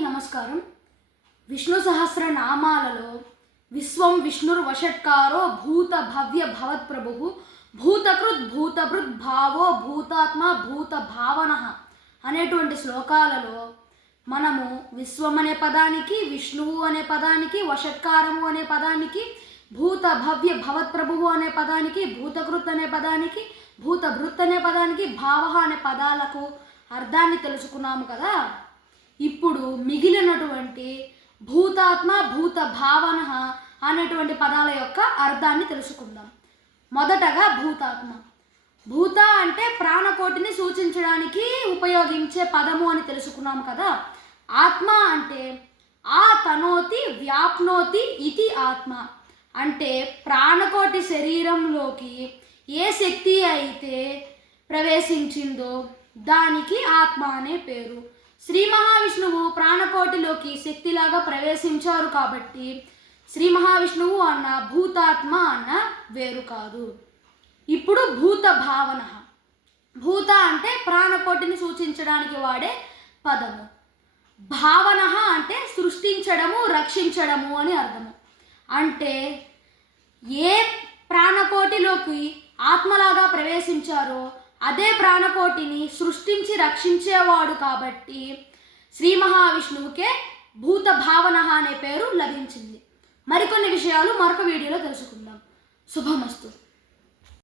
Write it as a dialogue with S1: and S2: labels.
S1: నమస్కారం. విష్ణు సహస్ర నామాలలో విశ్వం విష్ణుర్ వషట్కారో భూత భవ్య భవత్ప్రభు భూతకృత్ భూతభృత్ భావో భూతాత్మ భూత భావన అనేటువంటి శ్లోకాలలో మనము విశ్వం అనే పదానికి విష్ణువు అనే పదానికి వషట్కారము అనే పదానికి భూత భవ్య భవత్ప్రభువు అనే పదానికి భూతకృత్ అనే పదానికి భూతభృత్ అనే పదానికి భావ అనే పదాలకు అర్థాన్ని తెలుసుకున్నాము కదా? ఇప్పుడు మిగిలినటువంటి భూతాత్మ భూత భావన అనేటువంటి పదాల యొక్క అర్థాన్ని తెలుసుకుందాం. మొదటగా భూతాత్మ. భూత అంటే ప్రాణకోటిని సూచించడానికి ఉపయోగించే పదము అని తెలుసుకున్నాం కదా. ఆత్మ అంటే ఆ తనోతి వ్యాప్నోతి ఇది ఆత్మ. అంటే ప్రాణకోటి శరీరంలోకి ఏ శక్తి అయితే ప్రవేశించిందో దానికి ఆత్మ అనే పేరు. శ్రీ మహావిష్ణువు ప్రాణకోటిలోకి శక్తిలాగా ప్రవేశించారు కాబట్టి శ్రీ మహావిష్ణువు అన్న భూతాత్మ అన్న వేరు కాదు. ఇప్పుడు భూత భావన. భూత అంటే ప్రాణకోటిని సూచించడానికి వాడే పదము. భావన అంటే సృష్టించడము రక్షించడము అని అర్థము. అంటే ఏ ప్రాణకోటిలోకి ఆత్మలాగా ప్రవేశించారో అదే ప్రాణకోటిని సృష్టించి రక్షించేవాడు కాబట్టి శ్రీ మహావిష్ణువుకే భూత భావన అనే పేరు లభించింది. మరికొన్ని విషయాలు మరొక వీడియోలో తెలుసుకుందాం. శుభమస్తు.